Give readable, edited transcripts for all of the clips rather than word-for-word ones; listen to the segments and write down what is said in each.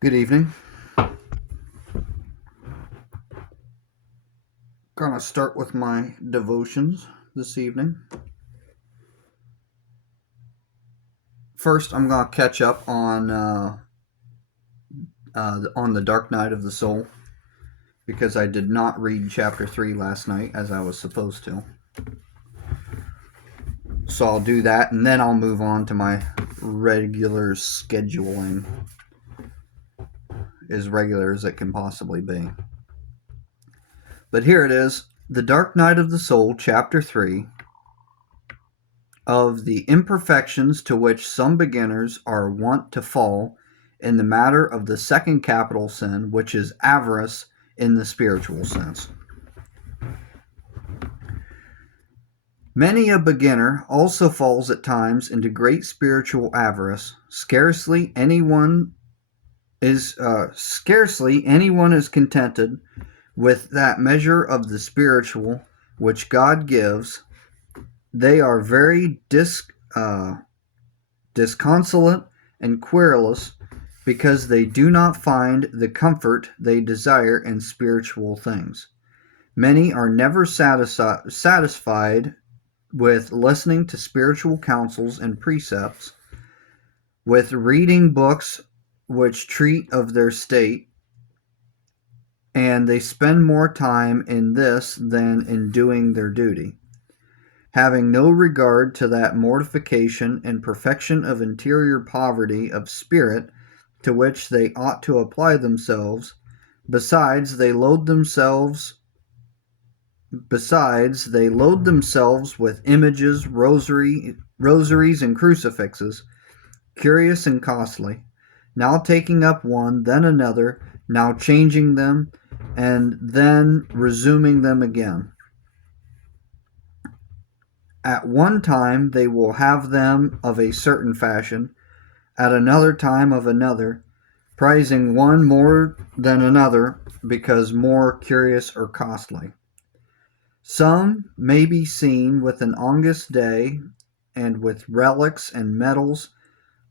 Good evening. Gonna start with my devotions this evening. First, I'm gonna catch up on the Dark Night of the Soul because I did not read chapter 3 last night as I was supposed to. So I'll do that and then I'll move on to my regular scheduling, as regular as it can possibly be. But here it is, The Dark Night of the Soul, chapter 3, of the imperfections to which some beginners are wont to fall in the matter of the second capital sin, which is avarice in the spiritual sense. Many a beginner also falls at times into great spiritual avarice. Scarcely anyone is contented with that measure of the spiritual which God gives. They are very disconsolate and querulous because they do not find the comfort they desire in spiritual things. Many are never satisfied with listening to spiritual counsels and precepts, with reading books which treat of their state, and they spend more time in this than in doing their duty, having no regard to that mortification and perfection of interior poverty of spirit to which they ought to apply themselves. Besides, they load themselves with images, rosaries and crucifixes, curious and costly, now taking up one, then another, now changing them, and then resuming them again. At one time they will have them of a certain fashion, at another time of another, prizing one more than another because more curious or costly. Some may be seen with an August day and with relics and medals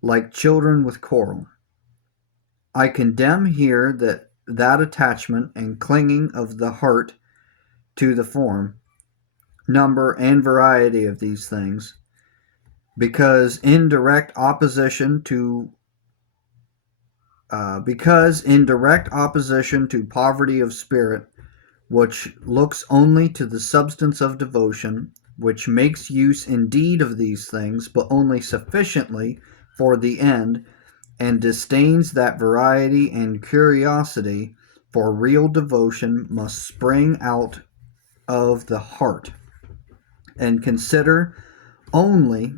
like children with coral. I condemn here that attachment and clinging of the heart to the form, number, and variety of these things, because in direct opposition to poverty of spirit, which looks only to the substance of devotion, which makes use indeed of these things, but only sufficiently for the end, and disdains that variety and curiosity, for real devotion must spring out of the heart, and consider only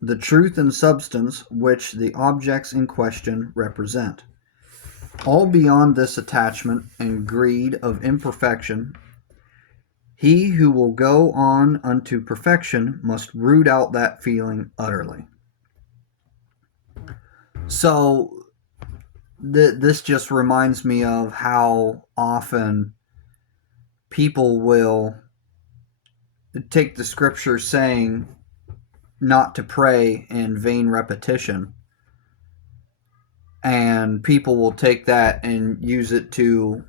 the truth and substance which the objects in question represent. All beyond this attachment and greed of imperfection, he who will go on unto perfection must root out that feeling utterly. So, this just reminds me of how often people will take the scripture saying not to pray in vain repetition, and people will take that and use it to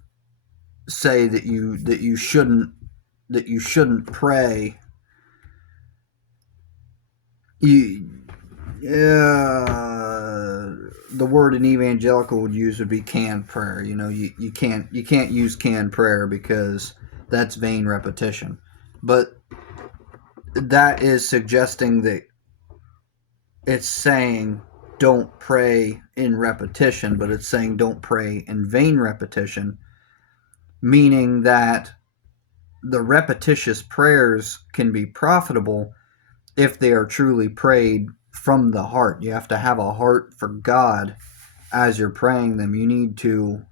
say that you shouldn't pray. The word an evangelical would use would be canned prayer. You can't use canned prayer because that's vain repetition. But that is suggesting that it's saying don't pray in repetition, but it's saying don't pray in vain repetition, meaning that the repetitious prayers can be profitable if they are truly prayed from the heart. You have to have a heart for God as you're praying them. You need to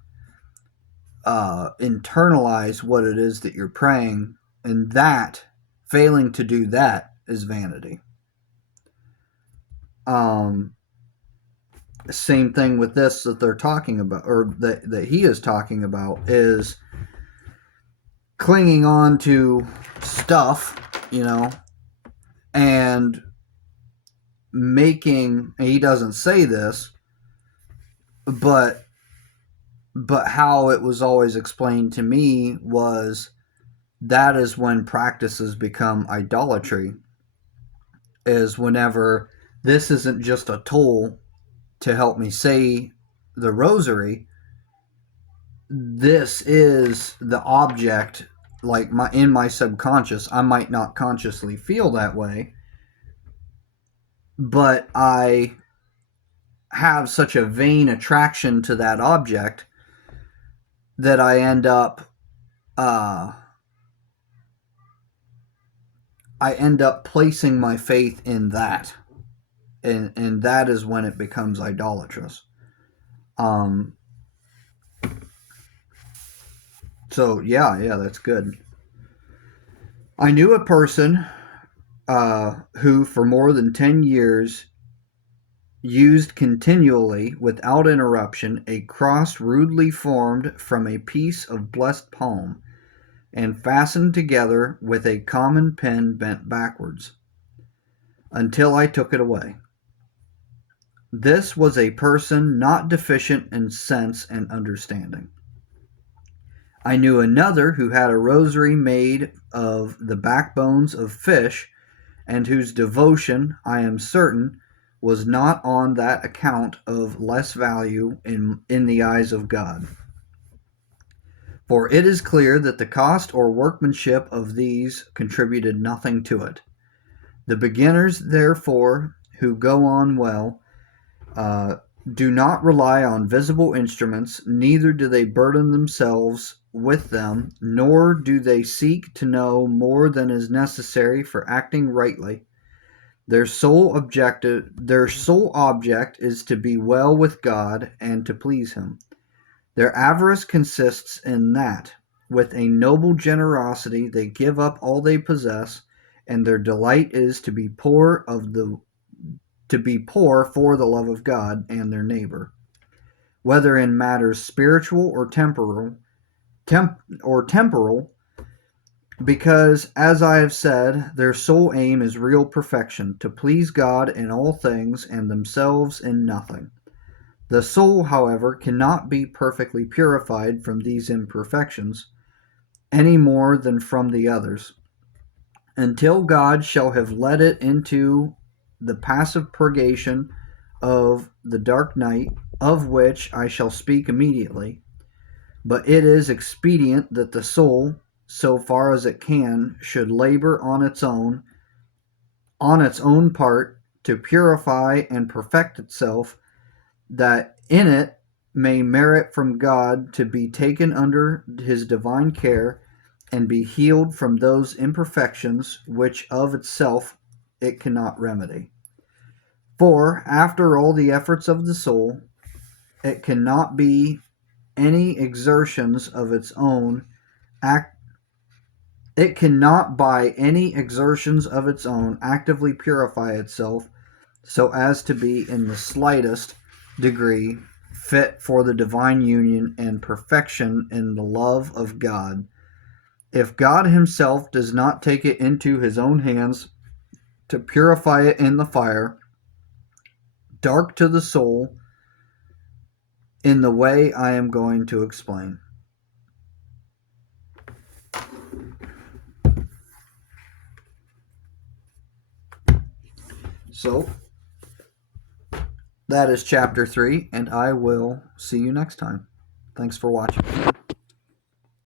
internalize what it is that you're praying, and that, failing to do that, is vanity. Same thing with this that they're talking about, or that he is talking about, is clinging on to stuff, and making, he doesn't say this, but But how it was always explained to me was that is when practices become idolatry, is whenever this isn't just a tool to help me say the rosary, this is the object. Like in my subconscious, I might not consciously feel that way, but I have such a vain attraction to that object that I end up placing my faith in that, and that is when it becomes idolatrous. So yeah, that's good. I knew a person who, for more than 10 years, used continually, without interruption, a cross rudely formed from a piece of blessed palm, and fastened together with a common pin bent backwards, until I took it away. This was a person not deficient in sense and understanding. I knew another who had a rosary made of the backbones of fish, and whose devotion, I am certain, was not on that account of less value in the eyes of God. For it is clear that the cost or workmanship of these contributed nothing to it. The beginners, therefore, who go on well, do not rely on visible instruments, neither do they burden themselves with them, nor do they seek to know more than is necessary for acting rightly. Their sole object is to be well with God and to please Him. Their avarice consists in that, with a noble generosity, they give up all they possess, and their delight is to be poor for the love of God and their neighbor, whether in matters spiritual or temporal, because, as I have said, their sole aim is real perfection, to please God in all things and themselves in nothing. The soul, however, cannot be perfectly purified from these imperfections, any more than from the others, until God shall have led it into the passive purgation of the dark night, of which I shall speak immediately. But it is expedient that the soul, so far as it can, should labor on its own part, to purify and perfect itself, that in it may merit from God to be taken under His divine care, and be healed from those imperfections which of itself it cannot remedy. For, after all the efforts of the soul, it cannot be any exertions of its own it cannot by any exertions of its own actively purify itself so as to be in the slightest degree fit for the divine union and perfection in the love of God, if God Himself does not take it into His own hands to purify it in the fire, dark to the soul, in the way I am going to explain. So, that is chapter 3, and I will see you next time. Thanks for watching.